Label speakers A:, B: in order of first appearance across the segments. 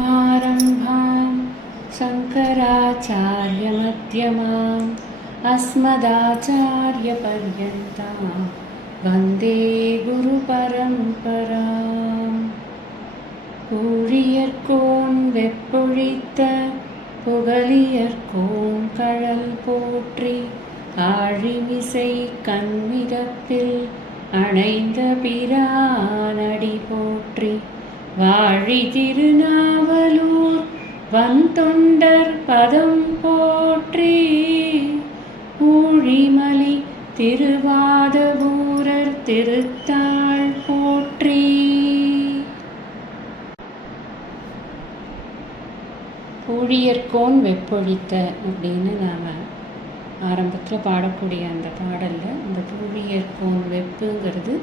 A: सदाशिवसमारम्भां शङ्कराचार्यमध्यमाम् अस्मदाचार्यपर्यन्तां वन्दे गुरुपरम्पराम् ஊழியர்கோன் வெப்பொழித்த புகழியர்கோன் கழல் போற்றி ஆழிமிசை கண்மிதப்பில் அணைந்த பிரானடி போற்றி வாழி திருநாவலூர் வந்தொண்டர் பதம் போற்றி. ஊழிமலி திருவாதபூரர் திருத்தாள் போற்றி. ஊழியர்கோன் வெப்பொழித்த அப்படின்னு நாம் ஆரம்பத்தில் பாடக்கூடிய அந்த பாடலில் இந்த ஊழியர்கோன் வெப்புங்கிறது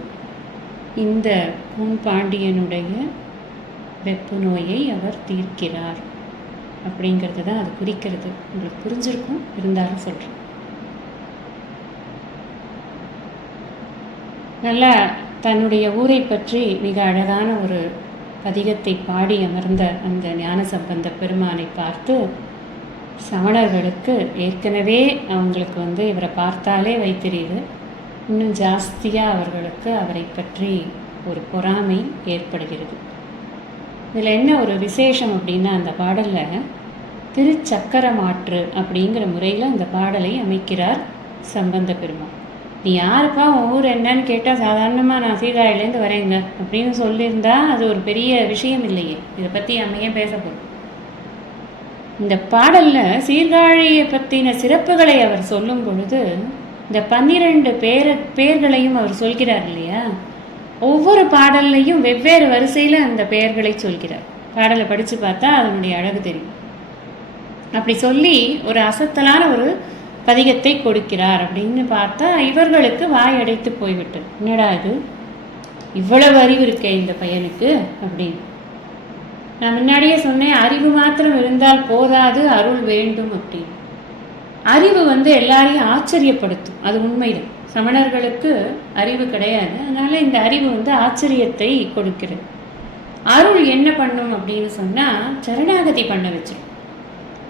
A: இந்த கூன் பாண்டியனுடைய வெப்பு நோயை அவர் தீர்க்கிறார். அப்படிங்கிறது தான் அது குறிக்கிறது. உங்களுக்கு புரிஞ்சிருக்கும்? இருந்தாலும் சொல்கிறேன் நல்லா தன்னுடைய ஊரை பற்றி மிக அழகான ஒரு பதிகத்தை பாடி அமர்ந்த அந்த ஞான சம்பந்த பெருமானை பார்த்து சமணர்களுக்கு ஏற்கனவே அவங்களுக்கு வந்து இவரை பார்த்தாலே வைத்திரியுது. இன்னும் ஜாஸ்தியாக அவர்களுக்கு அவரை பற்றி ஒரு பொறாமை ஏற்படுகிறது. இதில் என்ன ஒரு விசேஷம் அப்படின்னா அந்த பாடலில் திருச்சக்கர மாற்று அப்படிங்கிற முறையில் அந்த பாடலை அமைக்கிறார் சம்பந்த பெருமாள். நீ யாருக்கா ஊர் என்னன்னு கேட்டால் சாதாரணமாக நான் சீர்காழிலேருந்து வரேங்க அப்படின்னு சொல்லியிருந்தா அது ஒரு பெரிய விஷயம் இல்லையே. இதை பற்றி நம்ம பேச போகிறோம் இந்த பாடலில் சீர்காழியை பற்றின சிறப்புகளை அவர் சொல்லும் பொழுது இந்த பன்னிரண்டு பேர பேர்களையும் அவர் சொல்கிறார் இல்லையா? ஒவ்வொரு பாடல்லையும் வெவ்வேறு வரிசையில் அந்த பெயர்களை சொல்கிறார். பாடலை படித்து பார்த்தா அதனுடைய அழகு தெரியும். அப்படி சொல்லி ஒரு அசத்தலான ஒரு பதிகத்தை கொடுக்கிறார் அப்படின்னு பார்த்தா இவர்களுக்கு வாய் அடைத்து போய்விட்டது. என்னடா இது? இவ்வளவு அறிவு இருக்கே இந்த பையனுக்கு அப்படின்னு. நான் முன்னாடியே சொன்னேன் அறிவு மாத்திரம் இருந்தால் போதாது அருள் வேண்டும் அப்படின்னு. அறிவு வந்து எல்லாரையும் ஆச்சரியப்படுத்தும். அது உண்மைதான். சமணர்களுக்கு அறிவு கிடையாது. அதனால் இந்த அறிவு வந்து ஆச்சரியத்தை கொடுக்கிறது. அருள் என்ன பண்ணும் அப்படின்னு சொன்னால் சரணாகதி பண்ண வச்சிடும்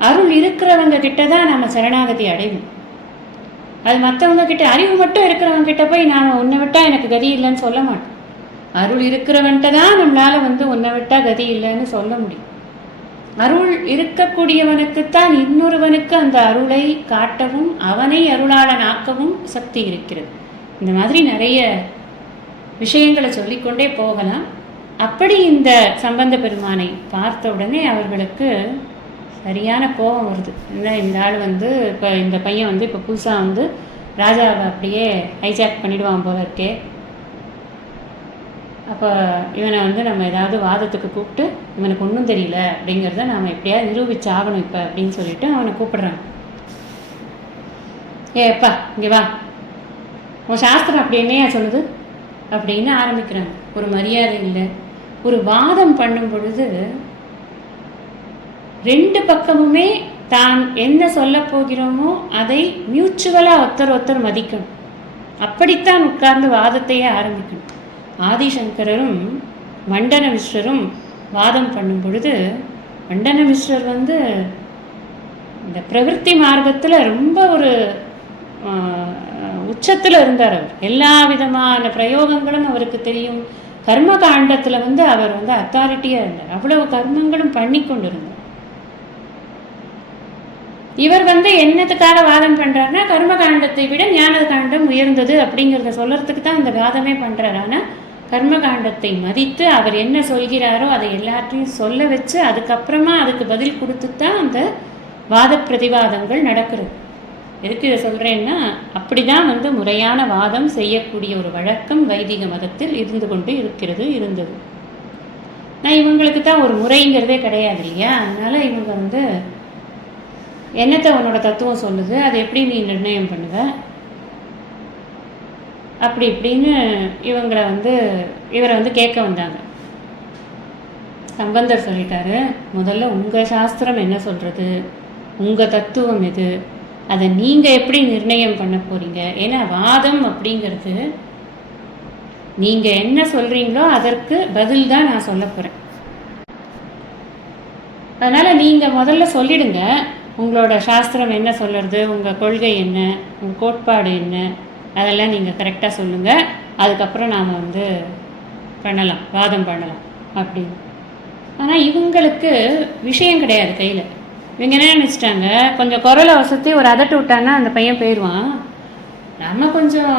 A: அருள் இருக்கிறவங்க கிட்ட தான் நம்ம சரணாகதி அடைவோம். அது மற்றவங்க கிட்ட அறிவு மட்டும் இருக்கிறவங்க கிட்ட போய் நான் உன்னை விட்டால் எனக்கு கதி இல்லைன்னு சொல்ல மாட்டேன் அருள் இருக்கிறவன்கிட்ட தான் நம்மளால் வந்து உன்னை விட்டால் கதி இல்லைன்னு சொல்ல முடியும். அருள் இருக்கக்கூடியவனுக்குத்தான் இன்னொருவனுக்கு அந்த அருளை காட்டவும் அவனை அருளாளன் ஆக்கவும் சக்தி இருக்கிறது. இந்த மாதிரி நிறைய விஷயங்களை சொல்லிக்கொண்டே போகலாம். அப்படி இந்த சம்பந்த பெருமானை பார்த்த உடனே அவர்களுக்கு சரியான கோபம் வருது. என்ன இந்த ஆள் வந்து இப்போ இந்த பையன் வந்து இப்போ புதுசாக வந்து ராஜாவை அப்படியே ஹைஜாக் பண்ணிடுவான் போல இருக்கே. அப்போ இவனை வந்து நம்ம ஏதாவது வாதத்துக்கு கூப்பிட்டு இவனுக்கு ஒன்றும் தெரியல அப்படிங்கிறத நாம் எப்படியாவது நிரூபிச்சாகணும் இப்போ அப்படின்னு சொல்லிட்டு அவனை கூப்பிடுறாங்க. ஏப்பா இங்கே வா. உன் சாஸ்திரம் அப்படி என்னையா சொல்லுது? அப்படின்னு ஆரம்பிக்கிறாங்க. ஒரு மரியாதை இல்லை. ஒரு வாதம் பண்ணும் பொழுது ரெண்டு பக்கமுமே தான் என்ன சொல்ல போகிறோமோ அதை மியூச்சுவலாக ஒருத்தர் ஒருத்தர் மதிக்கணும். அப்படித்தான் உட்கார்ந்து வாதத்தையே ஆரம்பிக்கணும். ஆதிசங்கரரும் மண்டன மிஸ்ரரும் வாதம் பண்ணும் பொழுது மண்டன மிஸ்ரர் வந்து இந்த பிரகிருத்தி மார்க்கத்தில் ரொம்ப ஒரு உச்சத்தில் இருந்தார் அவர். எல்லா விதமான பிரயோகங்களும் அவருக்கு தெரியும். கர்ம காண்டத்தில் வந்து அவர் வந்து அத்தாரிட்டியாக இருந்தார். அவ்வளவு கர்மங்களும் பண்ணி கொண்டு இருந்தார் இவர் வந்து என்னத்துக்காக வாதம் பண்ணுறாருன்னா கர்ம காண்டத்தை விட ஞான காண்டம் உயர்ந்தது அப்படிங்கிறத சொல்கிறதுக்கு தான் இந்த வாதமே பண்ணுறாரு ஆனால் கர்ம காண்டத்தை மதித்து அவர் என்ன சொல்கிறாரோ அதை எல்லாத்தையும் சொல்ல வச்சு அதுக்கப்புறமா அதுக்கு பதில் கொடுத்து தான் அந்த வாத பிரதிவாதங்கள் நடக்கிறது எதுக்கு இதை சொல்கிறேன்னா அப்படி தான் வந்து முறையான வாதம் செய்யக்கூடிய ஒரு வழக்கம் வைதிக மதத்தில் இருந்து கொண்டு இருக்கிறது இருந்தது. நான் இவங்களுக்கு தான் ஒரு முறைங்கிறதே கிடையாது இல்லையா? அதனால் இவங்க வந்து என்னத்தை உன்னோட தத்துவம் சொல்லுது? அதை எப்படி நீ நிர்ணயம் பண்ணுவ? அப்படி இப்படின்னு இவங்களை வந்து இவரை வந்து கேட்க வந்தாங்க. சம்பந்தர் சொல்லிட்டாரு முதல்ல உங்கள் சாஸ்திரம் என்ன சொல்கிறது உங்கள் தத்துவம் எது? அதை நீங்கள் எப்படி நிர்ணயம் பண்ண போகிறீங்க ஏன்னா வாதம் அப்படிங்கிறது நீங்கள் என்ன சொல்கிறீங்களோ அதற்கு பதில் தான் நான் சொல்ல போகிறேன் அதனால் நீங்கள் முதல்ல சொல்லிடுங்க உங்களோட சாஸ்திரம் என்ன சொல்கிறது உங்கள் கொள்கை என்ன? உங்கள் கோட்பாடு என்ன? அதெல்லாம் நீங்கள் கரெக்டாக சொல்லுங்கள் அதுக்கப்புறம் நாம் வந்து பண்ணலாம் வாதம் பண்ணலாம் அப்படின்னு. ஆனால் இவங்களுக்கு விஷயம் கிடையாது கையில். இவங்க என்ன நினச்சிட்டாங்க? கொஞ்சம் குரலை வசதி ஒரு அதட்டு விட்டான்னா அந்த பையன் போயிடுவான். நம்ம கொஞ்சம்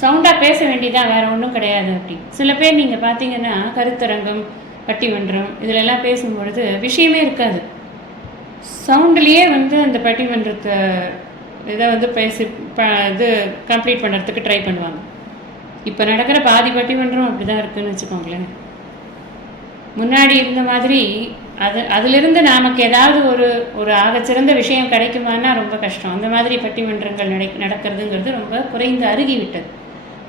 A: சவுண்டாக பேச வேண்டியதான் வேறு ஒன்றும் கிடையாது அப்படி. சில பேர் நீங்கள் பார்த்தீங்கன்னா கருத்தரங்கம் பட்டிமன்றம் இதிலெல்லாம் பேசும்பொழுது விஷயமே இருக்காது. சவுண்ட்லேயே வந்து அந்த பட்டிமன்றத்தை இதை வந்து பேசி ப இது கம்ப்ளீட் பண்ணுறதுக்கு ட்ரை பண்ணுவாங்க. இப்போ நடக்கிற பாதி பட்டிமன்றம் அப்படி தான் இருக்குதுன்னு வச்சுக்கோங்களேன். முன்னாடி இருந்த மாதிரி அது அதிலிருந்து நமக்கு ஏதாவது ஒரு ஒரு ஆகச்சிறந்த விஷயம் கிடைக்குமானா ரொம்ப கஷ்டம். அந்த மாதிரி பட்டிமன்றங்கள் நடை நடக்கிறதுங்கிறது ரொம்ப குறைந்து அருகிவிட்டது.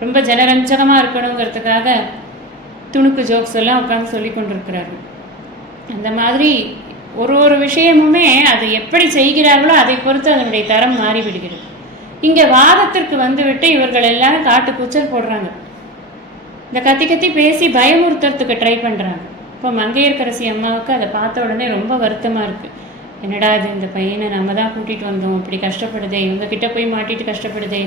A: ரொம்ப ஜனரஞ்சகமாக இருக்கணுங்கிறதுக்காக துணுக்கு ஜோக்ஸ் எல்லாம் உட்காந்து சொல்லி கொண்டிருக்கிறாரு அந்த மாதிரி ஒரு ஒரு விஷயமுமே அது எப்படி செய்கிறார்களோ அதை பொறுத்து அதனுடைய தரம் மாறிவிடுகிறது. இங்கே வாதத்திற்கு வந்துவிட்டு இவர்கள் எல்லாரும் காட்டு கூச்சல் போடுறாங்க. இந்த கத்தி கத்தி பேசி பயமுறுத்துறதுக்கு ட்ரை பண்ணுறாங்க இப்போ மங்கையர்கரசி அம்மாவுக்கு அதை பார்த்த உடனே ரொம்ப வருத்தமாக இருக்குது என்னடா இது இந்த பையனை நம்ம தான் கூட்டிகிட்டு வந்தோம் இப்படி கஷ்டப்படுதே இவங்கக்கிட்ட போய் மாட்டிட்டு கஷ்டப்படுதே.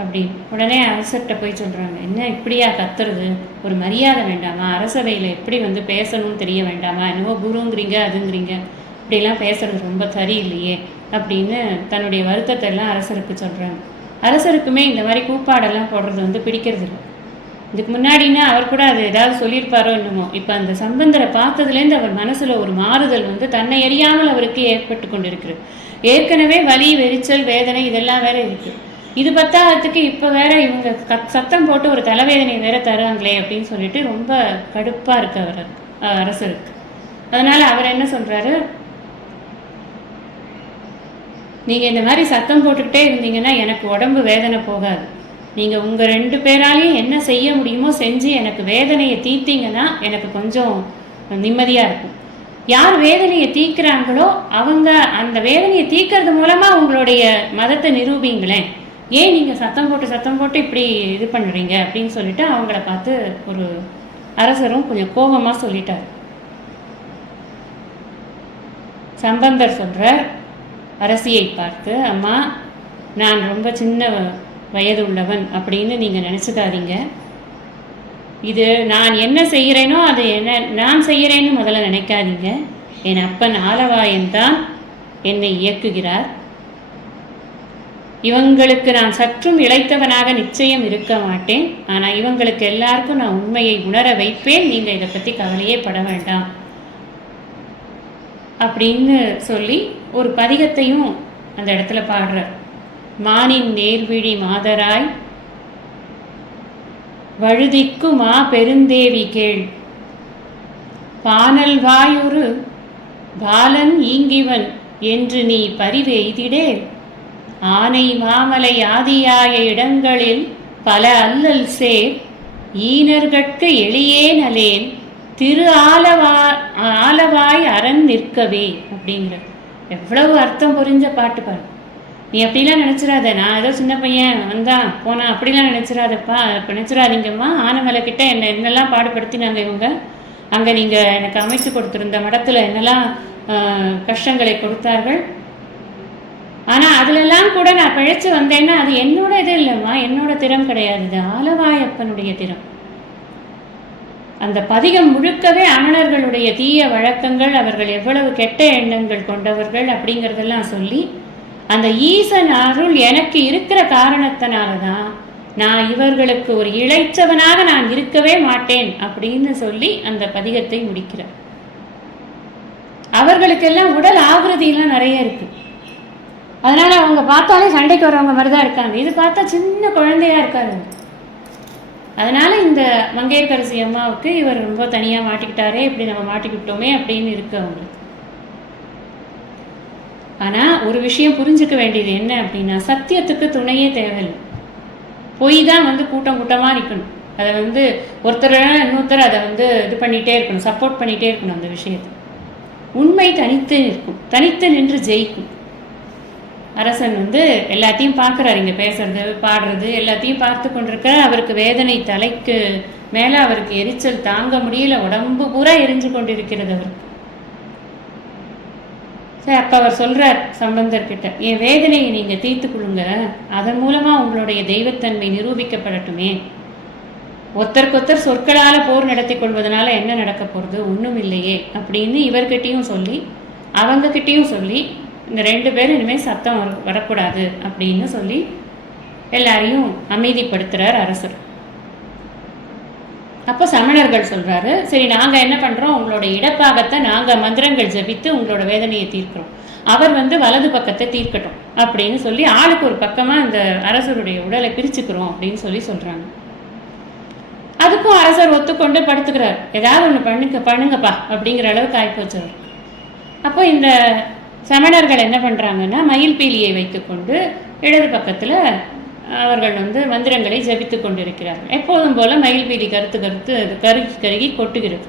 A: அப்படி உடனே அரசர்கிட்ட போய் சொல்கிறாங்க என்ன இப்படியா கத்துறது? ஒரு மரியாதை வேண்டாமா? அரசவையில் எப்படி வந்து பேசணும்னு தெரிய வேண்டாமா? என்னவோ குருங்கிறீங்க அதுங்கிறீங்க. இப்படிலாம் பேசுறது ரொம்ப சரியில்லையே அப்படின்னு தன்னுடைய வருத்தத்தை எல்லாம் அரசருக்கு சொல்கிறாங்க அரசருக்குமே இந்த மாதிரி கூப்பாடெல்லாம் போடுறது வந்து பிடிக்கிறது இல்லை. இதுக்கு முன்னாடினா அவர் கூட அது ஏதாவது சொல்லியிருப்பாரோ என்னமோ. இப்போ அந்த சம்பந்தரை பார்த்ததுலேருந்து அவர் மனசில் ஒரு மாறுதல் வந்து தன்னை அறியாமல் அவருக்கு ஏற்பட்டு கொண்டு இருக்குது ஏற்கனவே வலி வெறிச்சல் வேதனை இதெல்லாம் வேற இருக்குது இது பத்தாததுக்கு இப்போ வேற இவங்க கத் சத்தம் போட்டு ஒரு தலைவேதனை வேற தருவாங்களே அப்படின்னு சொல்லிட்டு ரொம்ப கடுப்பாக இருக்கு அவர் அரசருக்கு. அதனால அவர் என்ன சொல்றாரு? நீங்கள் இந்த மாதிரி சத்தம் போட்டுக்கிட்டே இருந்தீங்கன்னா எனக்கு உடம்பு வேதனை போகாது. நீங்கள் உங்கள் ரெண்டு பேராலையும் என்ன செய்ய முடியுமோ செஞ்சு எனக்கு வேதனையை தீர்த்தீங்கன்னா எனக்கு கொஞ்சம் நிம்மதியாக இருக்கும். யார் வேதனையை தீர்க்குறாங்களோ அவங்க அந்த வேதனையை தீர்க்கறது மூலமாக உங்களுடைய மதத்தை நிரூபிங்களேன் ஏன் நீங்கள் சத்தம் போட்டு சத்தம் போட்டு இப்படி இது பண்ணுறீங்க அப்படின்னு சொல்லிட்டு அவங்கள பார்த்து ஒரு அரசரும் கொஞ்சம் கோபமாக சொல்லிட்டார். சம்பந்தர் சொல்கிறார் அரசியை பார்த்து அம்மா நான் ரொம்ப சின்ன வயது உள்ளவன் அப்படின்னு நீங்கள் நினச்சிக்காதீங்க. இது நான் என்ன செய்கிறேனோ அது என்ன நான் செய்கிறேன்னு முதல்ல நினைக்காதீங்க. என் அப்பன் ஆலவாயன் தான் என்னை இயக்குகிறார். இவங்களுக்கு நான் சற்றும் இழைத்தவனாக நிச்சயம் இருக்க மாட்டேன். ஆனால் இவங்களுக்கு எல்லாருக்கும் நான் உண்மையை உணர வைப்பேன். நீங்கள் இதை பற்றி கவலையே பட வேண்டாம். அப்படின்னு சொல்லி ஒரு பதிகத்தையும் அந்த இடத்துல பாடுறார். மானின் நேர்விழி மாதராய் வழுதிக்கு மா பெருந்தேவி கேள். பானல் வாயுரு பாலன் ஈங்கிவன் என்று நீ பரிவெய்திடேல் ஆனை மாமலை ஆதியாய இடங்களில் பல அல்லல் சேர் ஈனர்கட்கு எளியே நலேன் திரு ஆலவா ஆலவாய் அரண் நிற்கவே அப்படிங்கிற எவ்வளவு அர்த்தம் புரிஞ்ச பாட்டு பாரு. நீ அப்படிலாம் நினச்சிடாத நான் ஏதோ சின்ன பையன் வந்தான் போனால் அப்படிலாம் நினச்சிடாதப்பா இப்போ நினச்சிடாதீங்கம்மா ஆனமலை கிட்ட என்னை என்னெல்லாம் பாடுபடுத்தினாங்க இவங்க? அங்கே நீங்கள் எனக்கு அமைத்து கொடுத்துருந்த மடத்தில் என்னெல்லாம் கஷ்டங்களை கொடுத்தார்கள்? ஆனால் அதுலெல்லாம் கூட நான் பிழைச்சு வந்தேன்னா அது என்னோட இது இல்லைம்மா. என்னோட திறம் கிடையாது. இது ஆலவாயப்பனுடைய திறம். அந்த பதிகம் முழுக்கவே அமணர்களுடைய தீய வழக்கங்கள் அவர்கள் எவ்வளவு கெட்ட எண்ணங்கள் கொண்டவர்கள் அப்படிங்கிறதெல்லாம் சொல்லி அந்த ஈசன் அருள் எனக்கு இருக்கிற காரணத்தினால தான் நான் இவர்களுக்கு ஒரு இளைச்சவனாக நான் இருக்கவே மாட்டேன் அப்படின்னு சொல்லி அந்த பதிகத்தை முடிக்கிறார். அவர்களுக்கெல்லாம் உடல் ஆகிருதியெல்லாம் நிறைய இருக்குது அதனால் அவங்க பார்த்தாலே சண்டைக்கு வரவங்க மாதிரி தான் இருக்காங்க. இது பார்த்தா சின்ன குழந்தையாக இருக்காரு. அதனால் இந்த மங்கையர்கரசி அம்மாவுக்கு இவர் ரொம்ப தனியாக மாட்டிக்கிட்டாரே இப்படி நம்ம மாட்டிக்கிட்டோமே அப்படின்னு இருக்கு அவங்களுக்கு. ஆனால் ஒரு விஷயம் புரிஞ்சுக்க வேண்டியது என்ன அப்படின்னா சத்தியத்துக்கு துணையே தேவையில்லை. பொய் தான் வந்து கூட்டம் கூட்டமாக நிற்கணும் அதை வந்து ஒருத்தர் இன்னொருத்தர் அதை வந்து இது பண்ணிகிட்டே இருக்கணும் சப்போர்ட் பண்ணிகிட்டே இருக்கணும் அந்த விஷயத்தை. உண்மை தனித்து நிற்கும். தனித்து நின்று ஜெயிக்கும். அரசன் வந்து எல்லாத்தையும் பார்க்குறாரு இங்கே பேசுறது பாடுறது எல்லாத்தையும் பார்த்து கொண்டிருக்க அவருக்கு வேதனை தலைக்கு மேலே அவருக்கு எரிச்சல் தாங்க முடியல. உடம்பு பூரா எரிஞ்சு கொண்டிருக்கிறது அவருக்கு சரி அப்போ அவர் சொல்கிறார் சம்பந்தர்கிட்ட என் வேதனையை நீங்கள் தீர்த்து கொள்ளுங்க. அதன் மூலமாக உங்களுடைய தெய்வத்தன்மை நிரூபிக்கப்படட்டுமே. ஒருத்தருக்கொத்தர் சொற்களால் போர் நடத்தி கொள்வதனால என்ன நடக்க போகிறது ஒன்றும் இல்லையே அப்படின்னு இவர்கிட்டையும் சொல்லி அவங்கக்கிட்டேயும் சொல்லி இந்த ரெண்டு பேரும் இனிமேல் சத்தம் வர வரக்கூடாது அப்படின்னு சொல்லி எல்லாரையும் அமைதிப்படுத்துகிறார் அரசர். அப்போ சமணர்கள் சொல்கிறாரு சரி நாங்கள் என்ன பண்ணுறோம் உங்களோட இடப்பாகத்தை நாங்கள் மந்திரங்கள் ஜபித்து உங்களோட வேதனையை தீர்க்கிறோம். அவர் வந்து வலது பக்கத்தை தீர்க்கட்டும் அப்படின்னு சொல்லி ஆளுக்கு ஒரு பக்கமாக இந்த அரசருடைய உடலை பிரிச்சுக்கிறோம் அப்படின்னு சொல்லி சொல்கிறாங்க அதுக்கும் அரசர் ஒத்துக்கொண்டு படுத்துக்கிறார். ஏதாவது ஒன்று பண்ணுங்க பண்ணுங்கப்பா அப்படிங்கிற அளவுக்கு ஆகிப்போச்சு அவர். அப்போ இந்த சமணர்கள் என்ன பண்ணுறாங்கன்னா மயில் பீலியை வைத்துக்கொண்டு இடது பக்கத்தில் அவர்கள் வந்து மந்திரங்களை ஜபித்து கொண்டிருக்கிறார்கள். எப்போதும் போல மயில் பீலி கருத்து கருத்து கருகி கருகி கொட்டுகிறது.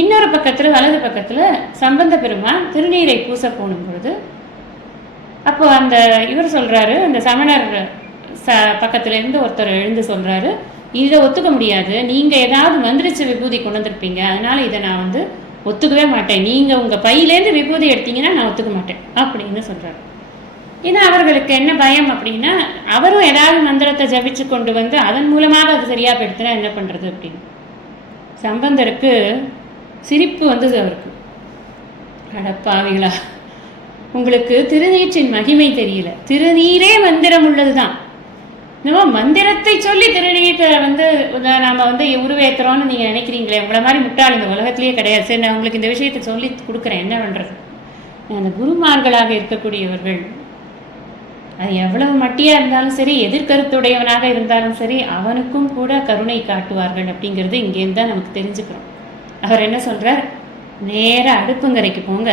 A: இன்னொரு பக்கத்தில் வலது பக்கத்தில் சம்பந்த பெருமான் திருநீரை பூச போடும் பொழுது அப்போ அந்த இவர் சொல்கிறாரு அந்த சமணர் ச பக்கத்துலேருந்து ஒருத்தர் எழுந்து சொல்கிறாரு இதை ஒத்துக்க முடியாது. நீங்கள் ஏதாவது மந்திரிச்ச விபூதி கொண்டு வந்திருப்பீங்க. அதனால் இதை நான் வந்து ஒத்துக்கவே மாட்டேன். நீங்கள் உங்கள் பையிலேருந்து விபூதி எடுத்தீங்கன்னா நான் ஒத்துக்க மாட்டேன் அப்படின்னு சொல்கிறாரு ஏன்னா அவர்களுக்கு என்ன பயம் அப்படின்னா அவரும் ஏதாவது மந்திரத்தை ஜபிச்சு கொண்டு வந்து அதன் மூலமாக அது சரியாக படுத்தினா என்ன பண்ணுறது அப்படின்னு. சம்பந்தருக்கு சிரிப்பு வந்தது அவருக்கு. அடப்பாவிகளா உங்களுக்கு திருநீற்றின் மகிமை தெரியல. திருநீரே மந்திரம் உள்ளது தான் நம்ம மந்திரத்தை சொல்லி திருநீட்டை வந்து நாம் வந்து உருவேற்றுறோம்னு நீங்கள் நினைக்கிறீங்களே உங்களை மாதிரி முட்டாள் இந்த உலகத்திலேயே கிடையாது. சரி நான் உங்களுக்கு இந்த விஷயத்தை சொல்லி கொடுக்குறேன். என்ன பண்ணுறது அந்த குருமார்களாக இருக்கக்கூடியவர்கள் அது எவ்வளவு மட்டியாக இருந்தாலும் சரி எதிர்கருத்துடையவனாக இருந்தாலும் சரி அவனுக்கும் கூட கருணை காட்டுவார்கள் அப்படிங்கிறது இங்கேருந்து தான் நமக்கு தெரிஞ்சுக்கிறோம். அவர் என்ன சொல்கிறார் நேராக அடுப்புங்கரைக்கு போங்க.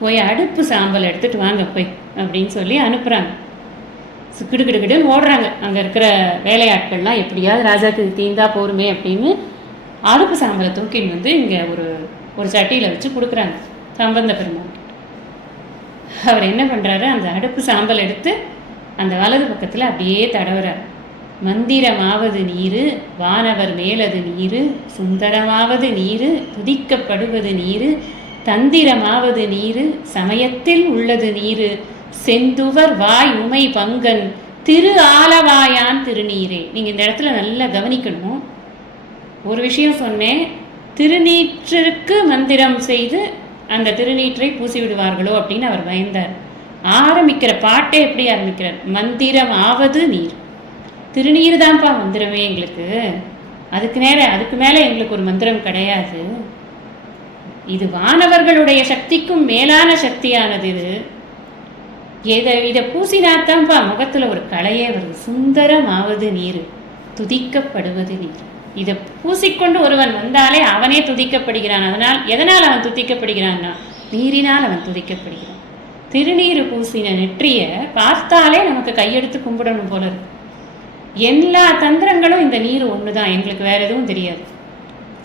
A: போய் அடுப்பு சாம்பல் எடுத்துகிட்டு வாங்க போய் அப்படின்னு சொல்லி அனுப்புகிறாங்க கிடுகிடுகிடுன்னு ஓடுறாங்க. அங்கே இருக்கிற வேலையாட்கள்லாம் எப்படியாவது ராஜாக்கு தீந்தா போருமே அப்படின்னு அடுப்பு சாம்பலை தூக்கின்னு வந்து இங்கே ஒரு ஒரு சட்டியில் வச்சு கொடுக்குறாங்க. சம்பந்த பெருமாள். அவர் என்ன பண்ணுறாரு அந்த அடுப்பு சாம்பல் எடுத்து அந்த வலது பக்கத்தில் அப்படியே தடவுறார். மந்திரமாவது நீரு வானவர் மேலது நீரு சுந்தரமாவது நீரு துதிக்கப்படுவது நீரு தந்திரமாவது நீரு சமயத்தில் உள்ளது நீரு செந்துவர் வாய் உமை பங்கன் திரு ஆலவாயான் திருநீரே. நீங்கள் இந்த இடத்துல நல்லா கவனிக்கணும்? ஒரு விஷயம் சொன்னேன் திருநீற்றிற்கு மந்திரம் செய்து அந்த திருநீற்றை பூசி விடுவார்களோ அப்படின்னு அவர் பயந்தார். ஆரம்பிக்கிற பாட்டே எப்படி ஆரம்பிக்கிறார்? மந்திரம் ஆவது நீர். திருநீர் தான்ப்பா மந்திரமே எங்களுக்கு. அதுக்கு நேர அதுக்கு மேலே எங்களுக்கு ஒரு மந்திரம் கிடையாது. இது வானவர்களுடைய சக்திக்கும் மேலான சக்தியானது இது. எதை இதை பூசினாத்தான்ப்பா முகத்தில் ஒரு கலையே வருது. சுந்தரமாவது நீர் துதிக்கப்படுவது நீர். இதை பூசிக்கொண்டு ஒருவன் வந்தாலே அவனே துதிக்கப்படுகிறான். அதனால் எதனால் அவன் துதிக்கப்படுகிறான்னா? நீரினால் அவன் துதிக்கப்படுகிறான். திருநீர் பூசின நெற்றிய பார்த்தாலே நமக்கு கையெடுத்து கும்பிடணும் போல இருக்கு. எல்லா தந்திரங்களும் இந்த நீர் ஒன்று தான் எங்களுக்கு வேற எதுவும் தெரியாது.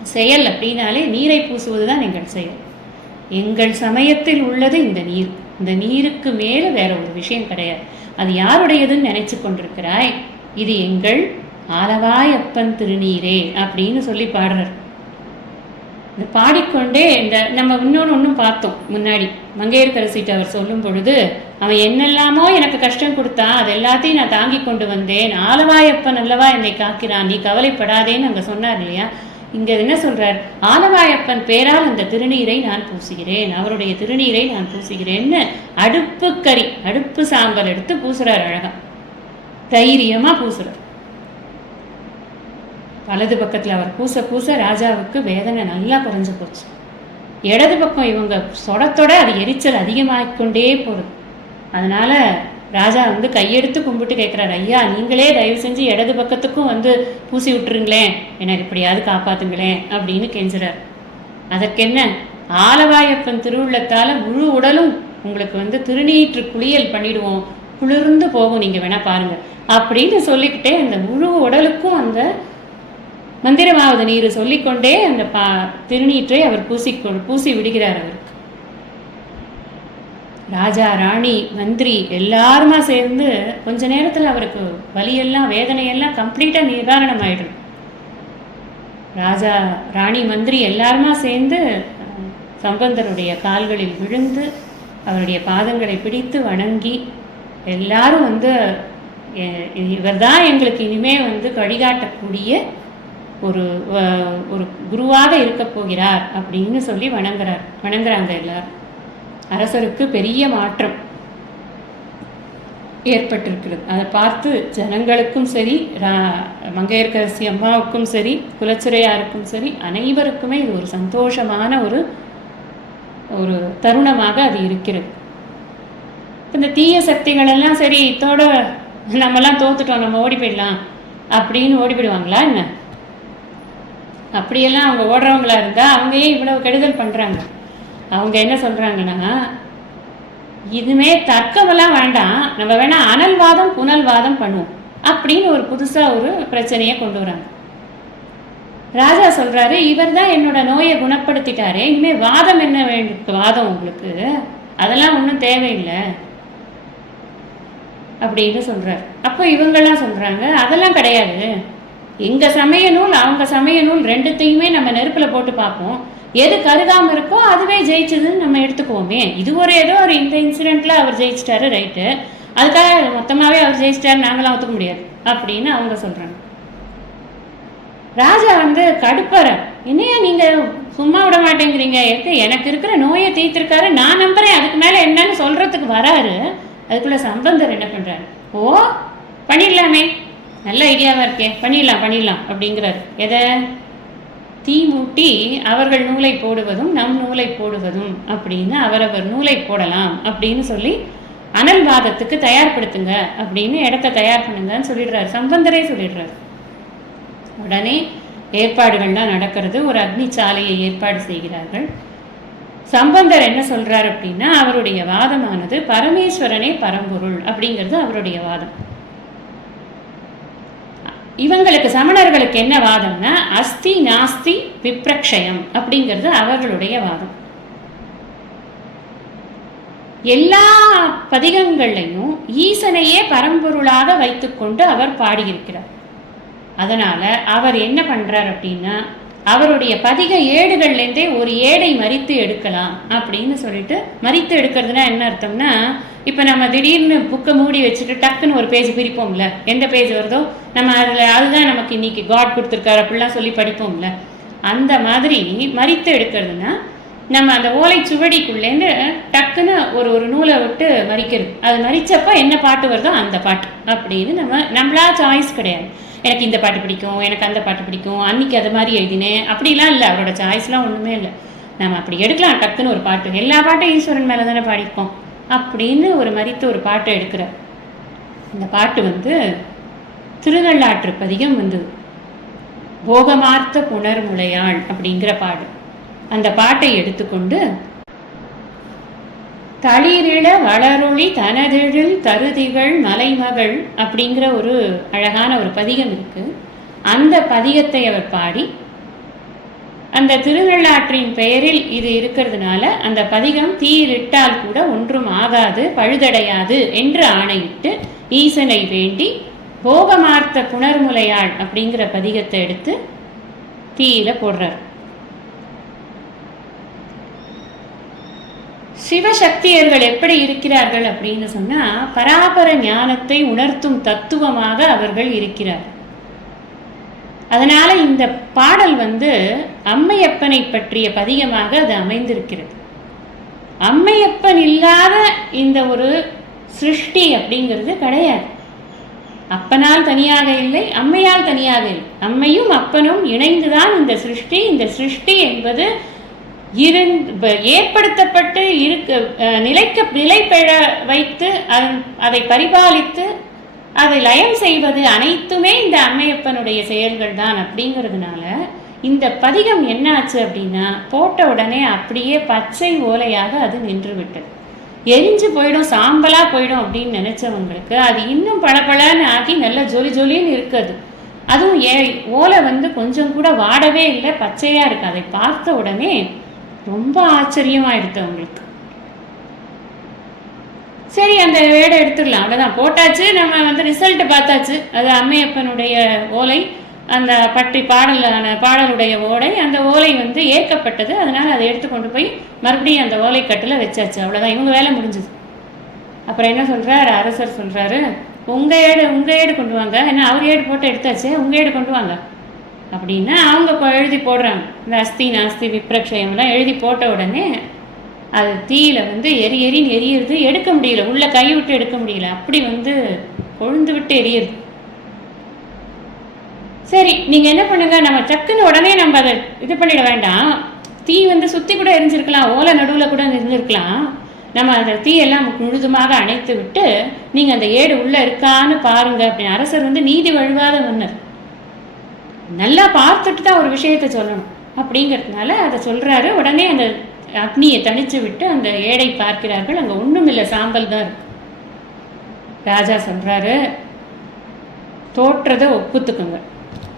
A: செயல் அப்படின்னாலே நீரை பூசுவது தான் எங்கள் செயல். எங்கள் சமயத்தில் உள்ளது இந்த நீர். இந்த நீருக்கு மேலே வேற ஒரு விஷயம் கிடையாது. அது யாருடையதுன்னு நினைச்சு கொண்டிருக்கிறாய்? இது எங்கள் ஆலவாயப்பன் திருநீரே அப்படின்னு சொல்லி பாடுறார். இந்த பாடிக்கொண்டே இந்த நம்ம இன்னொன்று ஒன்றும் பார்த்தோம் முன்னாடி. மங்கையர்கரசிட்டு அவர் சொல்லும் பொழுது அவன் என்னெல்லாமோ எனக்கு கஷ்டம் கொடுத்தான். அது எல்லாத்தையும் நான் தாங்கி கொண்டு வந்தேன். ஆலவாயப்பன் அல்லவா என்னை காக்கிறான். நீ கவலைப்படாதேன்னு அங்கே சொன்னார் இல்லையா? இங்கே என்ன சொல்கிறார் ஆலவாயப்பன் பேரால் அந்த திருநீரை நான் பூசுகிறேன். அவருடைய திருநீரை நான் பூசுகிறேன்னு அடுப்பு கறி அடுப்பு சாம்பல் எடுத்து பூசுகிறார் அழகா. தைரியமாக பூசுகிறார் வலது பக்கத்தில் அவர் பூச பூச ராஜாவுக்கு வேதனை நல்லா குறைஞ்சு போச்சு. இடது பக்கம் இவங்க சொடத்தொட அது எரிச்சல் அதிகமாகிக்கொண்டே போகுது. அதனால ராஜா வந்து கையெடுத்து கும்பிட்டு கேட்குறாரு ஐயா நீங்களே தயவு செஞ்சு இடது பக்கத்துக்கும் வந்து பூசி விட்டுருங்களேன். எனக்கு எப்படியாவது காப்பாத்துங்களேன் அப்படின்னு கெஞ்சுறார். அதற்கென்ன ஆலவாயப்பன் திருவுள்ளத்தால் முழு உடலும் உங்களுக்கு வந்து திருநீற்று குளியல் பண்ணிடுவோம். குளிர்ந்து போகும் நீங்கள் வேணால் பாருங்கள் அப்படின்னு சொல்லிக்கிட்டே அந்த முழு உடலுக்கும் அந்த மந்திரமாவது நீர் சொல்லிக்கொண்டே அந்த பா திருநீற்றை அவர் பூசி பூசி விடுகிறார் அவர். ராஜா ராணி மந்திரி எல்லாருமா சேர்ந்து கொஞ்ச நேரத்தில் அவருக்கு வலியெல்லாம் வேதனையெல்லாம் கம்ப்ளீட்டாக நிவாரணம் ஆயிடும் ராஜா ராணி மந்திரி எல்லாருமா சேர்ந்து சம்பந்தருடைய கால்களில் விழுந்து அவருடைய பாதங்களை பிடித்து வணங்கி எல்லாரும் வந்து இவர் தான் எங்களுக்கு இனிமே வந்து வழிகாட்டக்கூடிய ஒரு ஒரு குருவாக இருக்க போகிறார் அப்படின்னு சொல்லி வணங்குறார் வணங்குறாங்க எல்லாரும். அரசருக்கு பெரிய மாற்றம் ஏற்பட்டிருக்கிறது. அதை பார்த்து ஜனங்களுக்கும் சரி ரா- அம்மாவுக்கும் சரி குலச்சிறையாருக்கும் சரி அனைவருக்குமே இது ஒரு சந்தோஷமான ஒரு ஒரு தருணமாக அது இருக்கிறது. இந்த தீய சக்திகள் எல்லாம் சரி இதோட நம்மலாம் தோத்துட்டோம் நம்ம ஓடி போயிடலாம் அப்படின்னு ஓடி போயிடுவாங்களா என்ன? அப்படியெல்லாம் அவங்க ஓடுறவங்களா இருந்தா அவங்க ஏன் இவ்வளவு கெடுதல் பண்றாங்க. அவங்க என்ன சொல்கிறாங்கன்னா இதுமே தர்க்கமெல்லாம் வேண்டாம். நம்ம வேணால் அனல்வாதம் புனல்வாதம் பண்ணுவோம். அப்படின்னு ஒரு புதுசாக ஒரு பிரச்சனையை கொண்டு வராங்க. ராஜா சொல்கிறாரு இவர் தான் என்னோட நோயை குணப்படுத்திட்டாரே. இனிமேல் வாதம் என்ன வேண்டும் வாதம் உங்களுக்கு? அதெல்லாம் ஒன்றும் தேவையில்லை. அப்படின்னு சொல்கிறார் அப்போ இவங்கெல்லாம் சொல்கிறாங்க அதெல்லாம் கிடையாது. எங்கள் சமய நூல் அவங்க சமய நூல் ரெண்டுத்தையுமே நம்ம நெருப்பில் போட்டு பார்ப்போம். எது கருதாமல் இருக்கோ அதுவே ஜெயிச்சதுன்னு நம்ம எடுத்துக்குவோமே. இது ஒரு ஏதோ ஒரு இந்த இன்சிடென்ட்ல அவர் ஜெயிச்சிட்டாரு ரைட்டு அதுக்காக மொத்தமாவே அவர் ஜெயிச்சிட்டாரு நாங்களாம் ஒத்துக்க முடியாது அப்படின்னு அவங்க சொல்றாங்க. ராஜா வந்து கடுப்பற. என்னையா நீங்க சும்மா விட மாட்டேங்கிறீங்க? எதுக்கு? எனக்கு இருக்கிற நோயை தீர்த்திருக்காரு. நான் நம்புறேன். அதுக்கு மேல என்னன்னு சொல்றதுக்கு வராரு. அதுக்குள்ள சம்பந்தர் என்ன பண்றாரு? ஓ பண்ணிடலாமே. நல்ல ஐடியாவா இருக்கே. பண்ணிடலாம் பண்ணிடலாம் அப்படிங்கிறாரு. எதை? தீ மூட்டி அவர்கள் நூலை போடுவதும் நம் நூலை போடுவதும் அப்படின்னு அவரவர் நூலை போடலாம் அப்படின்னு சொல்லி அனல் வாதத்துக்கு தயார்படுத்துங்க அப்படின்னு இடத்த தயார் பண்ணுங்கன்னு சொல்லிடுறாரு. சம்பந்தரே சொல்லிடுறாரு. உடனே ஏற்பாடுகள்லாம் நடக்கிறது. ஒரு அக்னி சாலையை ஏற்பாடு செய்கிறார்கள். சம்பந்தர் என்ன சொல்றார் அப்படின்னா அவருடைய வாதமானது பரமேஸ்வரனே பரம்பொருள் அப்படிங்கிறது அவருடைய வாதம். இவங்களுக்கு சமணர்களுக்கு என்ன வாதம்னா அஸ்தி நாஸ்தி விப்ரக்ஷயம் அப்படிங்கிறது அவர்களுடைய வாதம். எல்லா பதிகங்கள்லையும் ஈசனையே பரம்பொருளாக வைத்துக்கொண்டு அவர் பாடியிருக்கிறார். அதனால அவர் என்ன பண்றார் அப்படின்னா அவருடைய பதிக ஏடுகள்லேருந்தே ஒரு ஏடை மறித்து எடுக்கலாம் அப்படின்னு சொல்லிட்டு மறித்து எடுக்கிறதுனா என்ன அர்த்தம்னா இப்போ நம்ம திடீர்னு புக்கை மூடி வச்சுட்டு டக்குன்னு ஒரு பேஜ் பிரிப்போம்ல. எந்த பேஜ் வருதோ நம்ம அதில் அதுதான் நமக்கு இன்னைக்கு காட் கொடுத்துருக்காரு அப்படிலாம் சொல்லி படிப்போம்ல. அந்த மாதிரி மறித்து எடுக்கிறதுனா நம்ம அந்த ஓலை சுவடிக்குள்ளேருந்து டக்குன்னு ஒரு ஒரு நூலை விட்டு மறிக்கிறது. அது மறிச்சப்போ என்ன பாட்டு வருதோ அந்த பாட்டு. அப்படின்னு நம்ம நம்மளா சாய்ஸ் கிடையாது. எனக்கு இந்த பாட்டு பிடிக்கும் எனக்கு அந்த பாட்டு பிடிக்கும் அன்னைக்கு அது மாதிரி எழுதினேன். அப்படிலாம் இல்லை அவரோட சாய்ஸ்லாம் ஒன்றுமே இல்லை. நம்ம அப்படி எடுக்கலாம் டக்குன்னு ஒரு பாட்டு. எல்லா பாட்டும் ஈஸ்வரன் மேலே தானே பாடியிருக்கோம் அப்படின்னு ஒரு மறித்து ஒரு பாட்டை எடுக்கிறார். இந்த பாட்டு வந்து திருநள்ளாற்று பதிகம் வந்தது போகமார்த்த புணர்முலையாள் அப்படிங்கிற பாடு. அந்த பாட்டை எடுத்துக்கொண்டு தளிரிள வளருளி தனதெழில் தருதிகள் மலைமகள் அப்படிங்கிற ஒரு அழகான ஒரு பதிகம் இருக்கு. அந்த பதிகத்தை அவர் பாடி அந்த திருநள்ளாற்றின் பெயரில் இது இருக்கிறதுனால அந்த பதிகம் தீயிலிட்டால் கூட ஒன்றும் ஆகாது பழுதடையாது என்று ஆணையிட்டு ஈசனை வேண்டி போகமார்த்த புனர்முலையாள் அப்படிங்கிற பதிகத்தை எடுத்து தீயில போடுறார். சிவசக்தியர்கள் எப்படி இருக்கிறார்கள் அப்படின்னு சொன்னா பராபர ஞானத்தை உணர்த்தும் தத்துவமாக அவர்கள் இருக்கிறார் அதனால் இந்த பாடல் வந்து அம்மையப்பனை பற்றிய பதிகமாக அது அமைந்திருக்கிறது. அம்மையப்பன் இல்லாத இந்த ஒரு சிருஷ்டி அப்படிங்கிறது கிடையாது. அப்பனால் தனியாக இல்லை அம்மையால் தனியாக இல்லை. அம்மையும் அப்பனும் இணைந்துதான் இந்த சிருஷ்டி. இந்த சிருஷ்டி என்பது இருந் ஏற்படுத்தப்பட்டு இருக்க நிலைக்க நிலை பெற வைத்து அதன்- அதை பரிபாலித்து அதை லயம் செய்வது அனைத்துமே இந்த அம்மையப்பனுடைய செயல்கள் தான் அப்படிங்கிறதுனால இந்த பதிகம் என்னாச்சு அப்படின்னா போட்ட உடனே அப்படியே பச்சை ஓலையாக அது நின்று விட்டது எரிஞ்சு போயிடும் சாம்பலாக போயிடும் அப்படின்னு நினச்சவங்களுக்கு அது இன்னும் பளபளன்னு ஆகி நல்ல ஜொலி ஜொலின்னு இருக்குது. அதுவும் ஏ ஓலை வந்து கொஞ்சம் கூட வாடவே இல்லை பச்சையாக இருக்குது அதை பார்த்த உடனே ரொம்ப ஆச்சரியமாயிடுது அவங்களுக்கு. சரி அந்த வேடை எடுத்துடலாம். அவ்வளோதான் போட்டாச்சு. நம்ம வந்து ரிசல்ட் பார்த்தாச்சு. அது அம்மையப்பனுடைய ஓலை. அந்த பட்டி பாடலான பாடலுடைய ஓலை அந்த ஓலை வந்து ஏற்கப்பட்டது. அதனால் அதை எடுத்து கொண்டு போய் மறுபடியும் அந்த ஓலை கட்டில் வச்சாச்சு. அவ்வளோதான் இவங்க வேலை முடிஞ்சுது. அப்புறம் என்ன சொல்கிறார் அரசர் சொல்கிறாரு உங்கள் ஏடு உங்கள் ஏடு கொண்டு வாங்க. ஏன்னா அவர் ஏடு போட்டு எடுத்தாச்சு? உங்கள் ஏடு கொண்டு வாங்க. அப்படின்னா அவங்க இப்போ எழுதி போடுறாங்க. இந்த அஸ்தி நாஸ்தி விப்ரக்ஷயம்லாம் எழுதி போட்ட உடனே அது தீயில வந்து எரி எரின்னு எரியிறது எடுக்க முடியல. உள்ள கை விட்டு எடுக்க முடியல. அப்படி வந்து கொழுந்து விட்டு எரியுது சரி நீங்க என்ன பண்ணுங்க? நம்ம டக்குன்னு உடனே நம்ம அதை இது பண்ணிட வேண்டாம். தீ வந்து சுத்தி கூட எரிஞ்சிருக்கலாம். ஓலை நடுவில் கூட இருந்திருக்கலாம் நம்ம அந்த தீயெல்லாம் முழுதுமாக அணைத்து விட்டு நீங்கள் அந்த ஏடு உள்ளே இருக்கான்னு பாருங்க அப்படின்னு. அரசர் வந்து நீதி வழுவாத மன்னர். நல்லா பார்த்துட்டு தான் ஒரு விஷயத்தை சொல்லணும். அப்படிங்கிறதுனால அதை சொல்கிறாரு உடனே அந்த அக்னியை தணிச்சு விட்டு அந்த ஏடை பார்க்கிறார்கள். அங்கே ஒன்றும் இல்லை சாம்பல் தான் இருக்கு. ராஜா சொல்கிறாரு தோற்றதை ஒப்புத்துக்குங்க.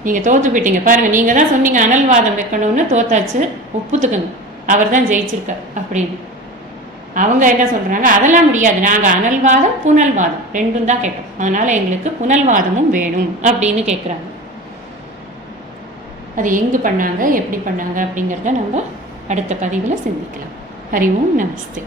A: நீங்கள் தோற்று போயிட்டீங்க. பாருங்கள் நீங்கள் தான் சொன்னீங்க அனல்வாதம் வைக்கணும்னு தோத்தாச்சு ஒப்புத்துக்குங்க. அவர் தான் ஜெயிச்சிருக்கார் அப்படின்னு. அவங்க என்ன சொல்கிறாங்க அதெல்லாம் முடியாது. நாங்கள் அனல்வாதம் புனல்வாதம். ரெண்டும் தான் கேட்டோம். அதனால் எங்களுக்கு புனல்வாதமும் வேணும் அப்படின்னு கேட்குறாங்க அது எங்கே பண்ணாங்க எப்படி பண்ணாங்க அப்படிங்கிறத நம்ம அடுத்த பதிவில் சிந்திக்கலாம். ஹரி ஓம் நமஸ்தே.